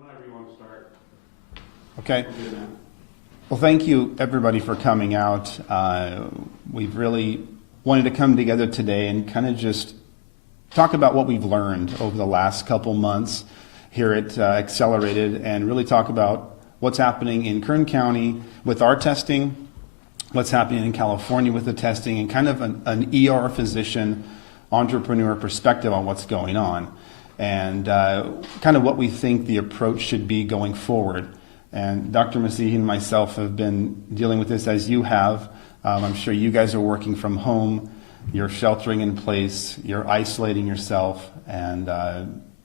Whenever you want to start. Okay. Well, thank you everybody for coming out. We've really wanted to come together today and kind of just talk about what we've learned over the last couple months here at Accelerated, and really talk about what's happening in Kern County with our testing, what's happening in California with the testing, and kind of an ER physician entrepreneur perspective on what's going on, and kind of what we think the approach should be going forward. And Dr. Masihi and myself have been dealing with this as you have. I'm sure you guys are working from home, you're sheltering in place, you're isolating yourself, and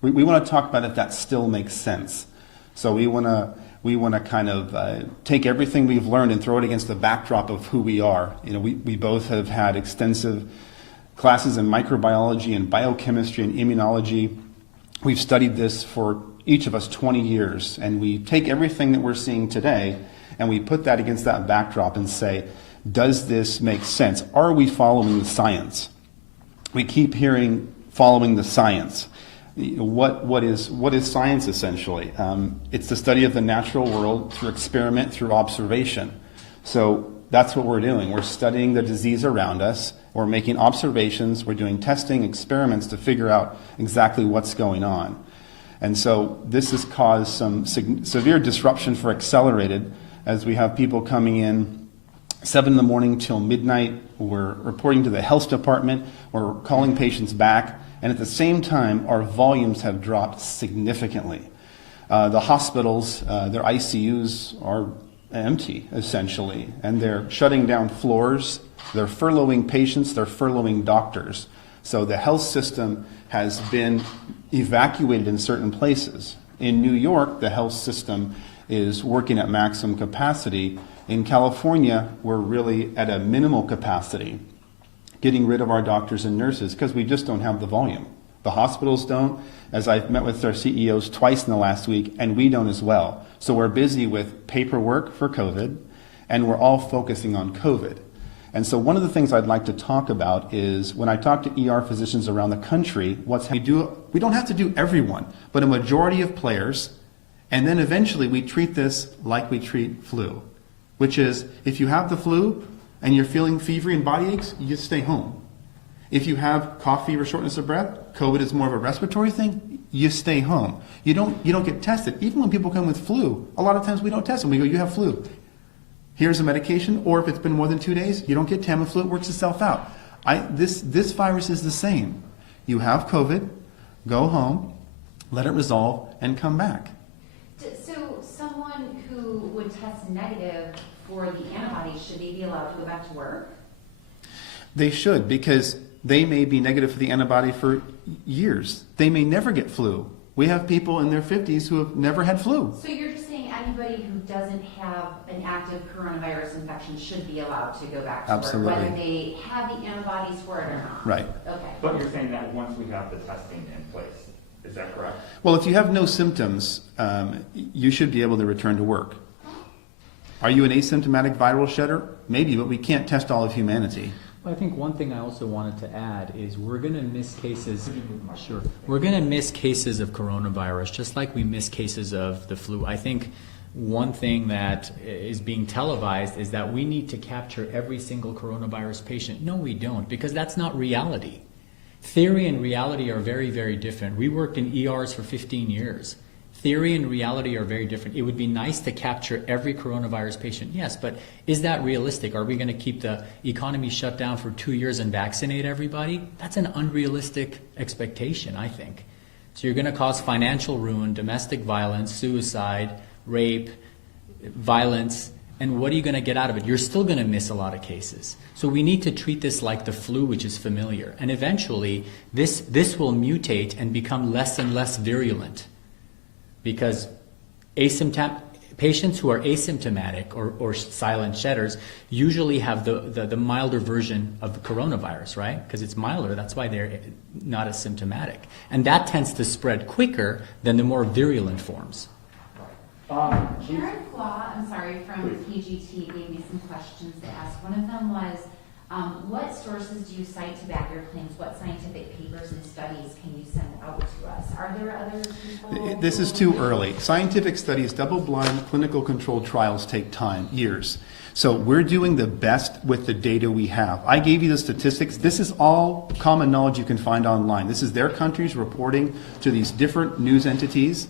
we want to talk about if that still makes sense. So we want to kind of take everything we've learned and throw it against the backdrop of who we are. You know, we both have had extensive classes in microbiology and biochemistry and immunology. We've studied this for each of us 20 years, and we take everything that we're seeing today and we put that against that backdrop and say, does this make sense? Are we following the science? We keep hearing following the science. What is science essentially? It's the study of the natural world through experiment, through observation. So that's what we're doing. We're studying the disease around us. We're making observations. We're doing testing, experiments to figure out exactly what's going on. And so this has caused some severe disruption for Accelerated, as we have people coming in 7 in the morning till midnight. We're reporting to the health department. We're calling patients back. And at the same time, our volumes have dropped significantly. The hospitals, their ICUs are empty, essentially, and they're shutting down floors. They're furloughing patients. They're furloughing doctors. So the health system has been evacuated in certain places. In New York, the health system is working at maximum capacity. In California, we're really at a minimal capacity, getting rid of our doctors and nurses because we just don't have the volume. The hospitals don't, as I've met with our CEOs twice in the last week, and we don't as well. So we're busy with paperwork for COVID, and we're all focusing on COVID. And so one of the things I'd like to talk about is when I talk to ER physicians around the country, we don't have to do everyone, but a majority of players, and then eventually we treat this like we treat flu, which is if you have the flu and you're feeling fever and body aches, you just stay home. If you have cough, fever, shortness of breath, COVID is more of a respiratory thing, you stay home. You don't get tested. Even when people come with flu, a lot of times we don't test them. We go, you have flu. Here's a medication, or if it's been more than 2 days, you don't get Tamiflu, it works itself out. This virus is the same. You have COVID, go home, let it resolve, and come back. So someone who would test negative for the antibodies, should they be allowed to go back to work? They should, because they may be negative for the antibody for years. They may never get flu. We have people in their 50s who have never had flu. So you're just saying anybody who doesn't have an active coronavirus infection should be allowed to go back to Absolutely. work, whether they have the antibodies for it or not? Right. Okay. But you're saying that once we have the testing in place, is that correct? Well, if you have no symptoms, you should be able to return to work. Are you an asymptomatic viral shedder? Maybe, but we can't test all of humanity. I think one thing I also wanted to add is we're going to miss cases. Sure. We're going to miss cases of coronavirus just like we miss cases of the flu. I think one thing that is being televised is that we need to capture every single coronavirus patient. No, we don't, because that's not reality. Theory and reality are very, very different. We worked in ERs for 15 years. Theory and reality are very different. It would be nice to capture every coronavirus patient, yes, but is that realistic? Are we going to keep the economy shut down for 2 years and vaccinate everybody? That's an unrealistic expectation, I think. So you're going to cause financial ruin, domestic violence, suicide, rape, violence, and what are you going to get out of it? You're still going to miss a lot of cases. So we need to treat this like the flu, which is familiar. And eventually, this will mutate and become less and less virulent. Because patients who are asymptomatic or silent shedders usually have the milder version of the coronavirus, right? Because it's milder, that's why they're not as symptomatic. And that tends to spread quicker than the more virulent forms. Karen Flaw, I'm sorry, from PGT gave me some questions to ask. One of them was, what sources do you cite to back your claims? What scientific papers and studies can you send out to us? Are there other people? This is too early. Scientific studies, double-blind clinical controlled trials take time, years. So we're doing the best with the data we have. I gave you the statistics. This is all common knowledge you can find online. This is their countries reporting to these different news entities.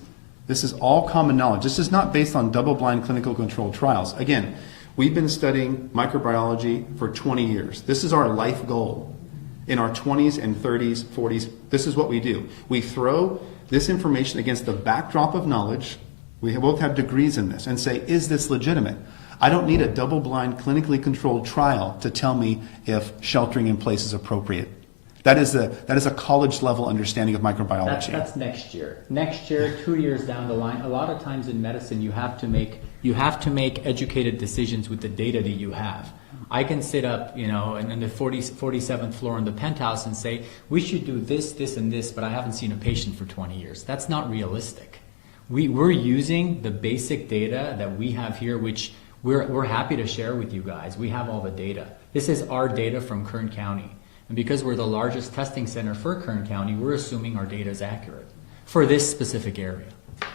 This is all common knowledge. This is not based on double-blind clinical controlled trials. Again, we've been studying microbiology for 20 years. This is our life goal. In our 20s and 30s, 40s, this is what we do. We throw this information against the backdrop of knowledge. We both have degrees in this and say, is this legitimate? I don't need a double-blind, clinically controlled trial to tell me if sheltering in place is appropriate. That is a college-level understanding of microbiology. That's next year. Next year, 2 years down the line. A lot of times in medicine, you have to make educated decisions with the data that you have. I can sit up, in the 47th floor in the penthouse and say, we should do this, this, and this, but I haven't seen a patient for 20 years. That's not realistic. We're using the basic data that we have here, which we're happy to share with you guys. We have all the data. This is our data from Kern County. And because we're the largest testing center for Kern County, we're assuming our data is accurate for this specific area.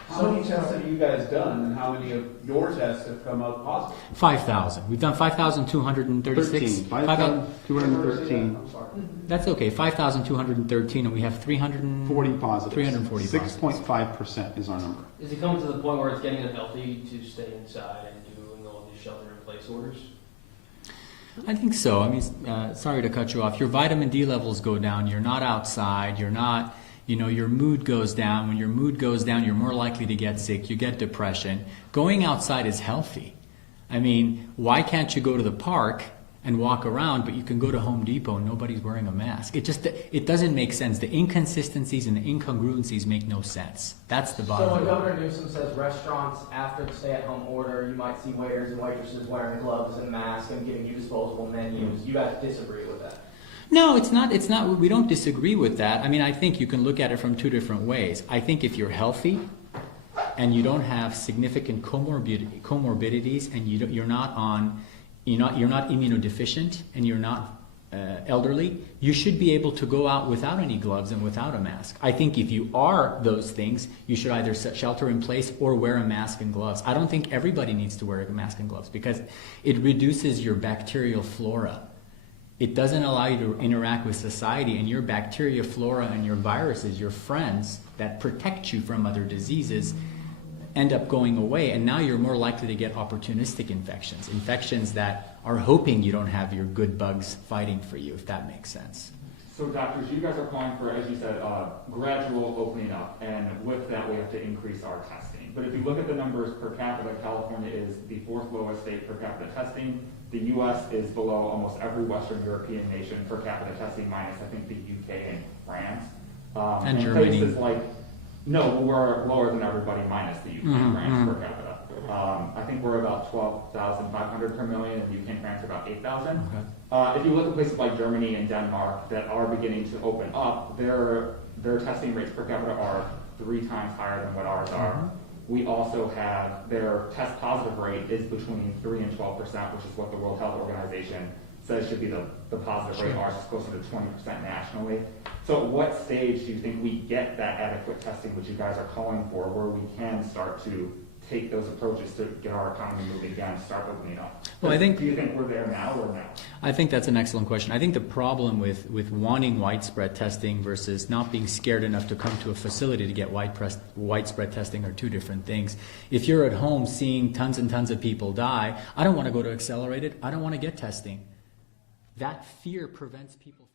How many tests have you guys done, and how many of your tests have come up positive? 5,000. We've done 5,236. 5,213. I'm sorry. That's okay. 5,213, and we have 40 positive. 340 positives. 6.5% is our number. Is it coming to the point where it's getting unhealthy to stay inside and doing all these shelter-in-place orders? I think so. I mean, sorry to cut you off. Your vitamin D levels go down. You're not outside. You're not, your mood goes down. When your mood goes down, you're more likely to get sick. You get depression. Going outside is healthy. I mean, why can't you go to the park and walk around, but you can go to Home Depot and nobody's wearing a mask? It doesn't make sense. The inconsistencies and the incongruencies make no sense. That's the bottom So when line. Governor Newsom says restaurants, after the stay-at-home order, you might see waiters and waitresses wearing gloves and masks and giving you disposable menus, you guys disagree with that? No, it's not. We don't disagree with that. I mean, I think you can look at it from two different ways. I think if you're healthy and you don't have significant comorbidities and you're not immunodeficient and you're not elderly, you should be able to go out without any gloves and without a mask. I think if you are those things, you should either shelter in place or wear a mask and gloves. I don't think everybody needs to wear a mask and gloves because it reduces your bacterial flora. It doesn't allow you to interact with society, and your bacteria flora and your viruses, your friends that protect you from other diseases, end up going away, and now you're more likely to get opportunistic infections that are hoping you don't have your good bugs fighting for you, if that makes sense. So doctors, you guys are calling for, as you said, gradual opening up, and with that we have to increase our testing. But if you look at the numbers per capita, California is the 4th lowest state per capita testing. The U.S. is below almost every Western European nation per capita testing, minus I think the UK and France. And Germany. Places like, no, we're lower than everybody minus the UK and France per capita. I think we're about 12,500 per million, and UK and France are about 8,000. Okay. If you look at places like Germany and Denmark that are beginning to open up, their testing rates per capita are 3 times higher than what ours are. We also have their test positive rate is between 3 and 12%, which is what the World Health Organization says should be the positive rate. Ours is closer to 20% nationally. So at what stage do you think we get that adequate testing, which you guys are calling for, where we can start to take those approaches to get our economy moving again, start opening up? Well, do you think we're there now or no? I think that's an excellent question. I think the problem with wanting widespread testing versus not being scared enough to come to a facility to get widespread testing are two different things. If you're at home seeing tons and tons of people die, I don't want to go to accelerated. I don't want to get testing. That fear prevents people